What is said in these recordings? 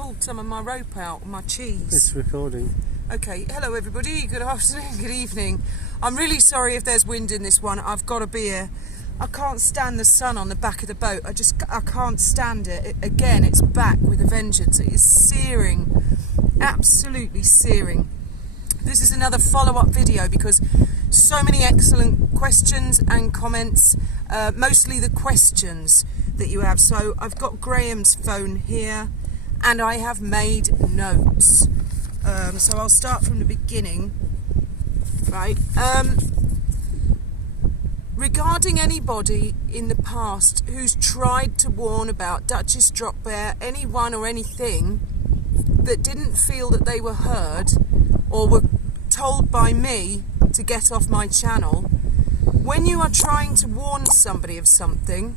pulled some of my rope out, my cheese. It's recording. Okay, hello everybody, good afternoon, good evening. I'm really sorry if there's wind in this one. I've got a beer. I can't stand the sun on the back of the boat. I can't stand it. Again, it's back with a vengeance. It is searing, absolutely searing. This is another follow-up video because so many excellent questions and comments, mostly the questions that you have. So I've got Graham's phone here and I have made notes. So I'll start from the beginning. Right. Regarding anybody in the past who's tried to warn about Duchess Drop Bear, anyone or anything that didn't feel that they were heard or were told by me to get off my channel, when you are trying to warn somebody of something,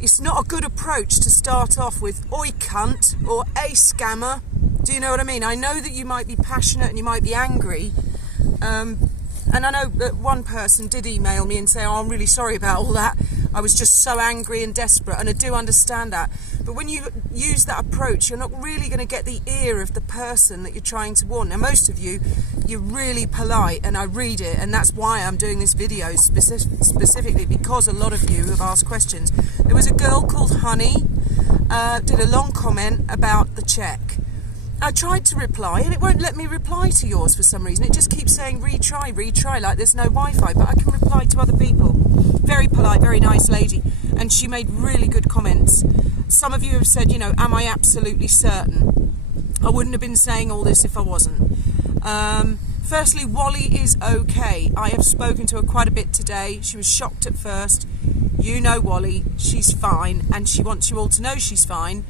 it's not a good approach to start off with "oi cunt" or "a scammer." Do you know what I mean? I know that you might be passionate and you might be angry, and I know that one person did email me and say, "Oh, I'm really sorry about all that. I was just so angry and desperate," and I do understand that. But when you use that approach, you're not really going to get the ear of the person that you're trying to warn. Now, most of you, you're really polite, and I read it, and that's why I'm doing this video specifically, because a lot of you have asked questions. There was a girl called Honey, did a long comment about the check. I tried to reply, and it won't let me reply to yours for some reason. It just keeps saying retry, like there's no Wi-Fi, but I can reply to other people. Very polite, very nice lady, and she made really good comments. Some of you have said, you know, am I absolutely certain? I wouldn't have been saying all this if I wasn't. Firstly, Wally is okay. I have spoken to her quite a bit today. She was shocked at first. You know Wally, she's fine, and she wants you all to know she's fine.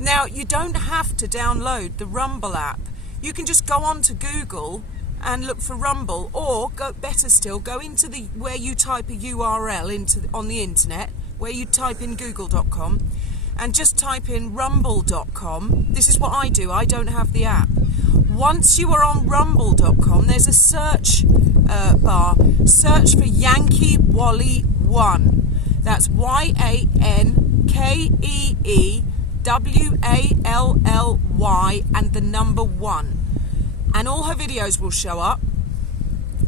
Now, you don't have to download the Rumble app. You can just go on to Google and look for Rumble, or better still, go into where you type a URL on the internet, where you type in google.com, and just type in rumble.com. This is what I do. I don't have the app. Once you are on rumble.com, there's a search bar. Search for Yankee Wally 1. That's YANKEE WALLY and the number 1, and all her videos will show up.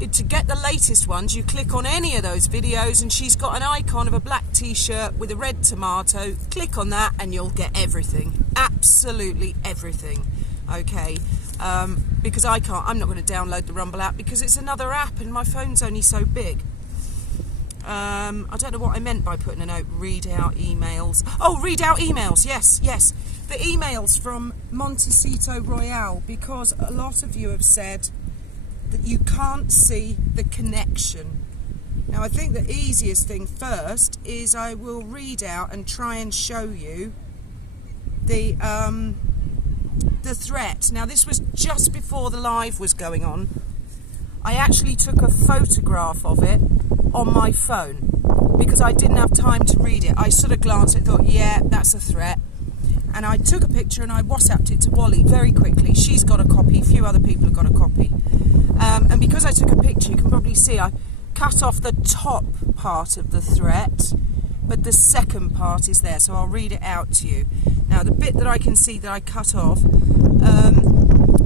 To get the latest ones, you click on any of those videos and she's got an icon of a black t-shirt with a red tomato. Click on that and you'll get everything, absolutely everything. Okay, because I'm not going to download the Rumble app because it's another app and my phone's only so big. I don't know what I meant by putting a note. Read out emails. Oh, read out emails. Yes. The emails from Montecito Royale, because a lot of you have said that you can't see the connection. Now, I think the easiest thing first is I will read out and try and show you the threat. Now, this was just before the live was going on. I actually took a photograph of it on my phone because I didn't have time to read it. I sort of glanced at it, thought, yeah, that's a threat. And I took a picture and I WhatsApped it to Wally very quickly. She's got a copy, a few other people have got a copy. And because I took a picture, you can probably see I cut off the top part of the threat, but the second part is there, so I'll read it out to you. Now, the bit that I can see that I cut off,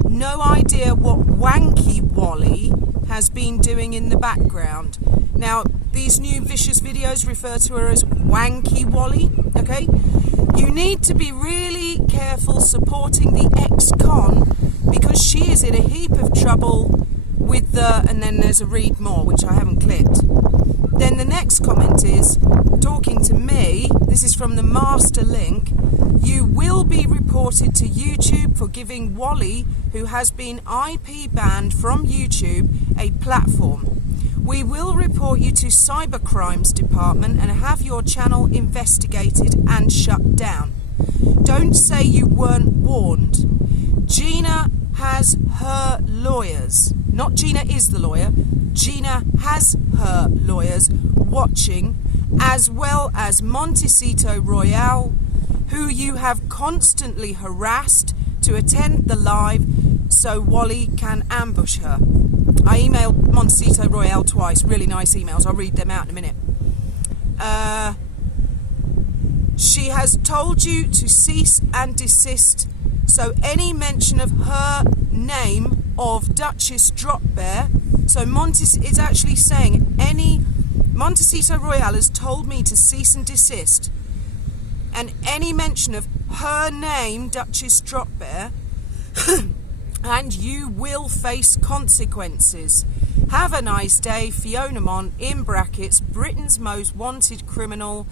no idea what Wanky Wally has been doing in the background. Now, these new vicious videos refer to her as Wanky Wally, okay? You need to be really careful supporting the ex-con because she is in a heap of trouble with and then there's a read more, which I haven't clicked. Then the next comment is, talking to me, this is from the master link, you will be reported to YouTube for giving Wally, who has been IP banned from YouTube, a platform. We will report you to Cybercrimes Department and have your channel investigated and shut down. Don't say you weren't warned. Gina has her lawyers. Not Gina is the lawyer. Gina has her lawyers watching, as well as Montecito Royale, who you have constantly harassed to attend the live so Wally can ambush her. I emailed Montecito Royale twice, really nice emails. I'll read them out in a minute. She has told you to cease and desist So any mention of her name of Duchess Drop Bear, so it's actually saying Montecito Royale has told me to cease and desist, and any mention of her name, Duchess Drop Bear, and you will face consequences. Have a nice day, Fiona Mon, in brackets, Britain's most wanted criminal.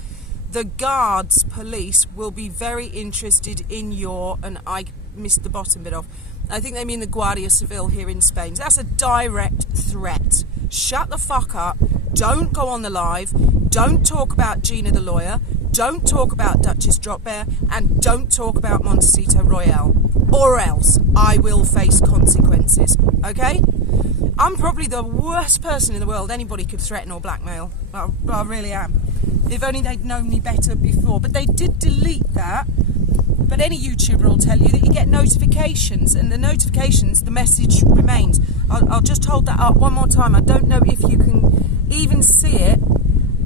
The guards, police, will be very interested in your, and I missed the bottom bit off, I think they mean the Guardia Civil here in Spain. That's a direct threat. Shut the fuck up. Don't go on the live. Don't talk about Gina the lawyer. Don't talk about Duchess Drop Bear. And don't talk about Montecito Royale. Or else I will face consequences. Okay? I'm probably the worst person in the world anybody could threaten or blackmail. I really am. If only they'd known me better before. But they did delete that. But any YouTuber will tell you that you get notifications, and the notifications, the message remains. I'll just hold that up one more time. I don't know if you can even see it,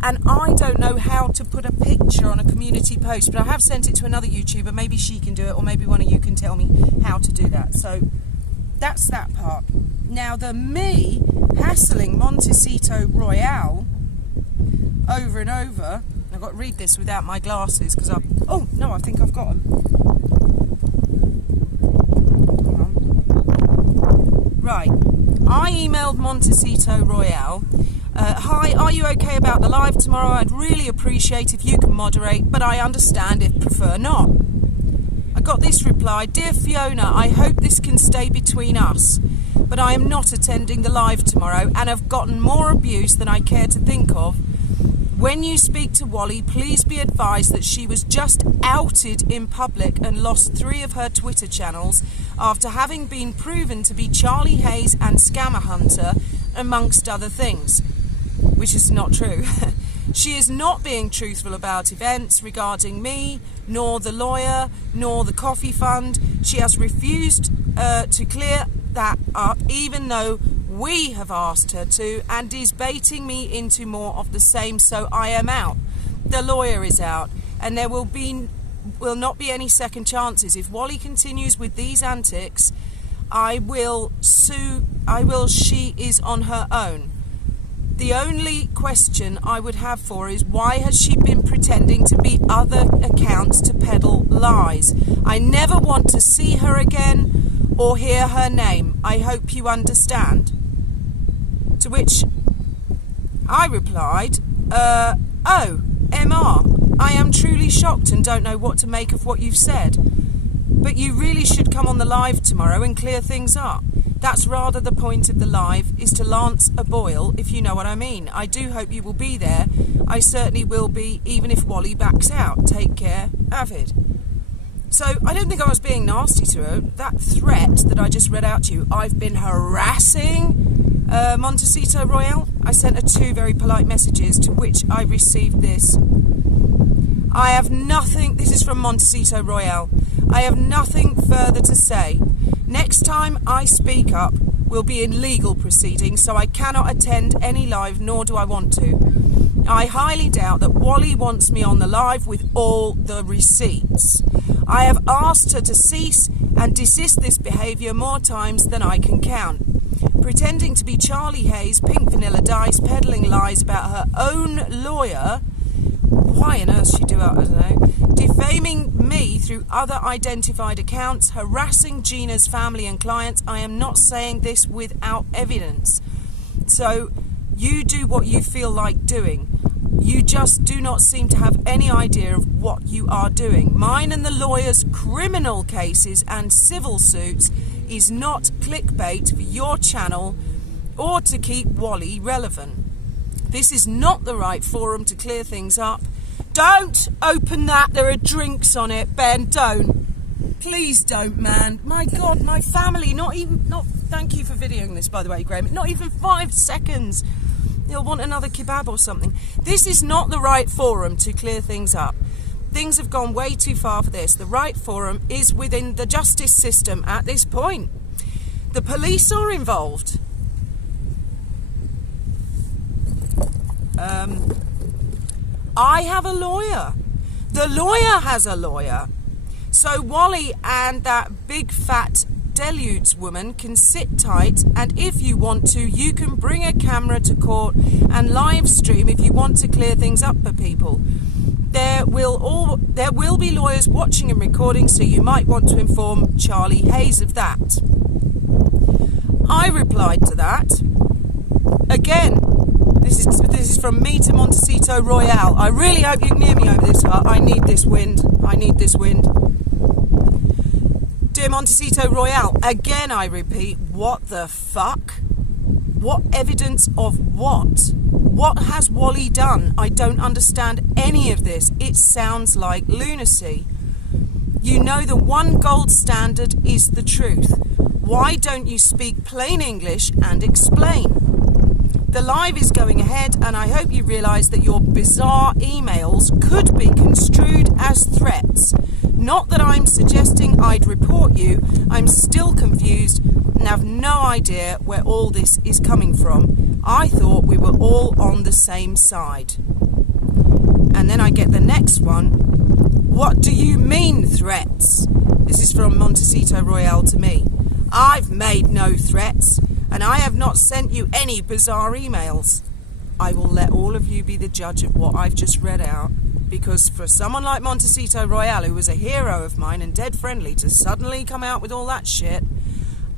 and I don't know how to put a picture on a community post, but I have sent it to another YouTuber. Maybe she can do it, or maybe one of you can tell me how to do that. So that's that part. Now, the me hassling Montecito Royale over and over, I've got to read this without my glasses because oh no, I think I've got them. Right, I emailed Montecito Royale. Hi, are you okay about the live tomorrow? I'd really appreciate if you can moderate, but I understand if prefer not. I got this reply: Dear Fiona, I hope this can stay between us, but I am not attending the live tomorrow and have gotten more abuse than I care to think of. When you speak to Wally, please be advised that she was just outed in public and lost 3 of her Twitter channels after having been proven to be Charlie Hayes and Scammer Hunter, amongst other things, which is not true. She is not being truthful about events regarding me, nor the lawyer, nor the coffee fund. She has refused to clear that up, even though we have asked her to, and is baiting me into more of the same, so I am out. The lawyer is out, and there will not be any second chances. If Wally continues with these antics, I will sue. She is on her own. The only question I would have for her is, why has she been pretending to be other accounts to peddle lies? I never want to see her again or hear her name. I hope you understand. To which I replied, oh, MR, I am truly shocked and don't know what to make of what you've said. But you really should come on the live tomorrow and clear things up. That's rather the point of the live, is to lance a boil, if you know what I mean. I do hope you will be there. I certainly will be, even if Wally backs out. Take care, Avid. So I don't think I was being nasty to her. That threat that I just read out to you, I've been harassing Montecito Royale. I sent her 2 very polite messages, to which I received this. I have nothing, this is from Montecito Royale, I have nothing further to say. Next time I speak up will be in legal proceedings, so I cannot attend any live, nor do I want to. I highly doubt that Wally wants me on the live with all the receipts. I have asked her to cease and desist this behaviour more times than I can count. Pretending to be Charlie Hayes, Pink Vanilla Dice, peddling lies about her own lawyer. Why on earth she do that, I don't know. Defaming me through other identified accounts, harassing Gina's family and clients. I am not saying this without evidence. So you do what you feel like doing. You just do not seem to have any idea of what you are doing. Mine and the lawyer's criminal cases and civil suits is not clickbait for your channel or to keep Wally relevant. This is not the right forum to clear things up. Don't open that. There are drinks on it, Ben. Don't. Please don't, man. My God, my family. Thank you for videoing this, by the way, Graham. Not even 5 seconds. You'll want another kebab or something. This is not the right forum to clear things up. Things have gone way too far for this. The right forum is within the justice system at this point. The police are involved. I have a lawyer. The lawyer has a lawyer. So Wally and that big fat deluge woman can sit tight, and if you want to, you can bring a camera to court and live stream if you want to clear things up for people. There will be lawyers watching and recording, so you might want to inform Charlie Hayes of that. I replied to that. Again, this is from me to Montecito Royale. I really hope you can hear me over this. I need this wind. I need this wind. Dear Montecito Royale, again I repeat, what the fuck? What evidence of what? What has Wally done? I don't understand any of this. It sounds like lunacy. You know the one gold standard is the truth. Why don't you speak plain English and explain? The live is going ahead, and I hope you realise that your bizarre emails could be construed as threats. Not that I'm suggesting I'd report you. I'm still confused and have no idea where all this is coming from. I thought we were all on the same side. And then I get the next one. What do you mean, threats? This is from Montecito Royale to me. I've made no threats, and I have not sent you any bizarre emails. I will let all of you be the judge of what I've just read out, because for someone like Montecito Royale, who was a hero of mine and dead friendly, to suddenly come out with all that shit,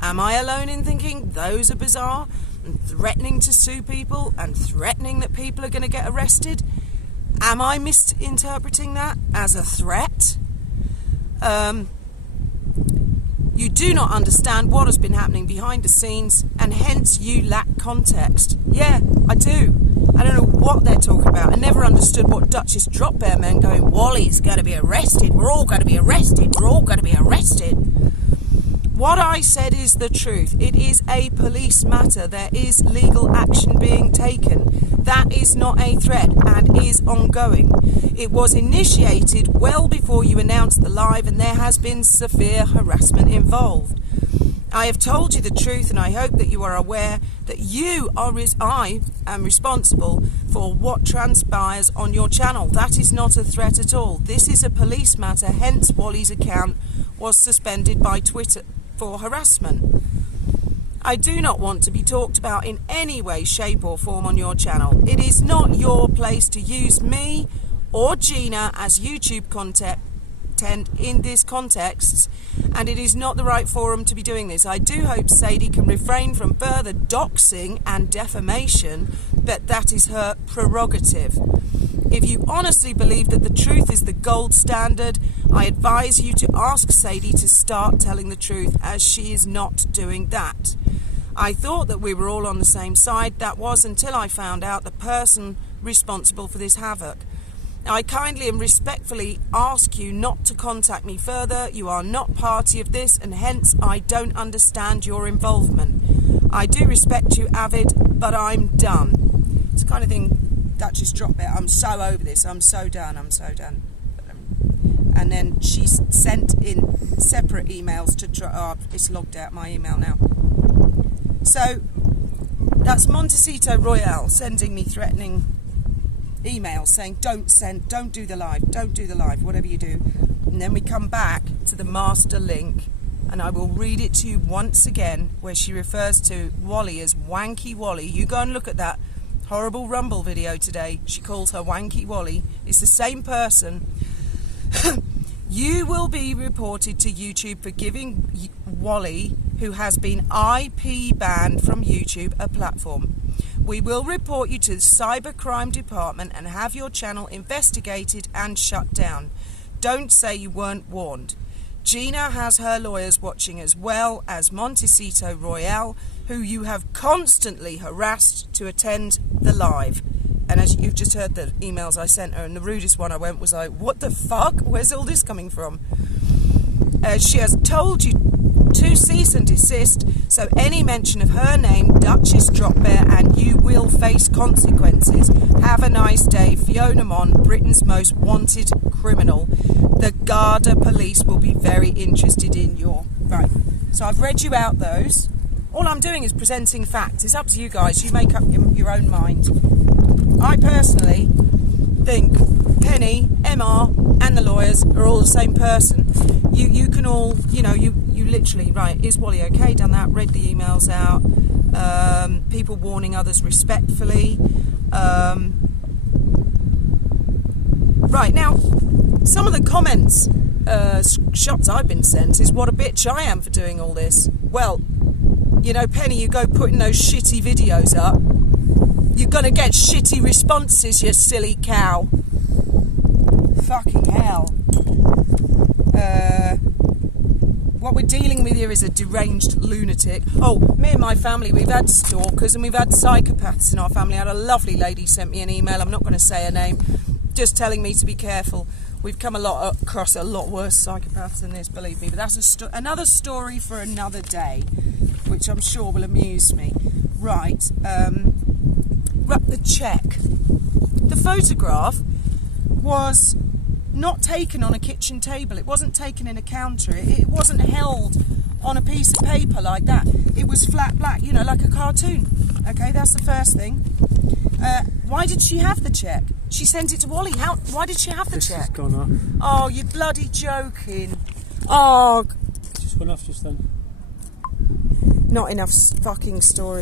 am I alone in thinking those are bizarre and threatening to sue people and threatening that people are going to get arrested? Am I misinterpreting that as a threat? You do not understand what has been happening behind the scenes, and hence you lack context. Yeah, I do. I don't know what they're talking about. I never understood what Duchess Drop Bear meant, going, Wally's going to be arrested. We're all going to be arrested. We're all going to be arrested. What I said is the truth. It is a police matter. There is legal action being taken. That is not a threat and is ongoing. It was initiated well before you announced the live, and there has been severe harassment involved. I have told you the truth, and I hope that you are aware that I am responsible for what transpires on your channel. That is not a threat at all. This is a police matter, hence Wally's account was suspended by Twitter for harassment. I do not want to be talked about in any way, shape or form on your channel. It is not your place to use me or Gina as YouTube content in this context, and it is not the right forum to be doing this. I do hope Sadie can refrain from further doxing and defamation, but that is her prerogative. If you honestly believe that the truth is the gold standard, I advise you to ask Sadie to start telling the truth, as she is not doing that. I thought that we were all on the same side. That was until I found out the person responsible for this havoc. I kindly and respectfully ask you not to contact me further. You are not party of this, and hence I don't understand your involvement. I do respect you, Avid, but I'm done. It's the kind of thing, Duchess Drop Bear, I'm so over this, I'm so done. And then she sent in separate emails to it's logged out my email now. So that's Montecito Royale sending me threatening emails saying don't do the live, whatever you do. And then we come back to the master link, and I will read it to you once again, where she refers to Wally as Wanky Wally. You go and look at that horrible Rumble video today. She calls her Wanky Wally. It's the same person. You will be reported to YouTube for giving Wally, who has been IP banned from YouTube, a platform. We will report you to the Cybercrime Department and have your channel investigated and shut down. Don't say you weren't warned. Gina has her lawyers watching, as well as Montecito Royale, who you have constantly harassed to attend the live. And as you've just heard the emails I sent her, and the rudest one I went was like, what the fuck? Where's all this coming from? She has told you to cease and desist, so any mention of her name, Duchess Drop Bear, and you will face consequences. Have a nice day. Fiona Mon, Britain's most wanted criminal. The Garda police will be very interested in your... Right, so I've read you out those. All I'm doing is presenting facts. It's up to you guys. You make up your own mind. I personally think Penny, MR and the lawyers are all the same person. You can all, you know, you literally, right, is Wally okay? Done that, read the emails out, people warning others respectfully. Right, now, some of the comments, shots I've been sent is what a bitch I am for doing all this. Well, you know, Penny, you go putting those shitty videos up, you're gonna get shitty responses, you silly cow. Fucking hell. What we're dealing with here is a deranged lunatic. Oh, me and my family, we've had stalkers and we've had psychopaths in our family. I had a lovely lady sent me an email, I'm not going to say her name, just telling me to be careful. We've come across a lot worse psychopaths than this, believe me. But that's another story for another day, which I'm sure will amuse me. Right, the check. The photograph was not taken on a kitchen table. It wasn't taken in a counter. It wasn't held on a piece of paper like that. It was flat black, you know, like a cartoon. Okay, that's the first thing. Why did she have the check? She sent it to Wally. Why did she have the check? It's gone off. Oh, you're bloody joking. Oh. Just went off just then. Not enough fucking story.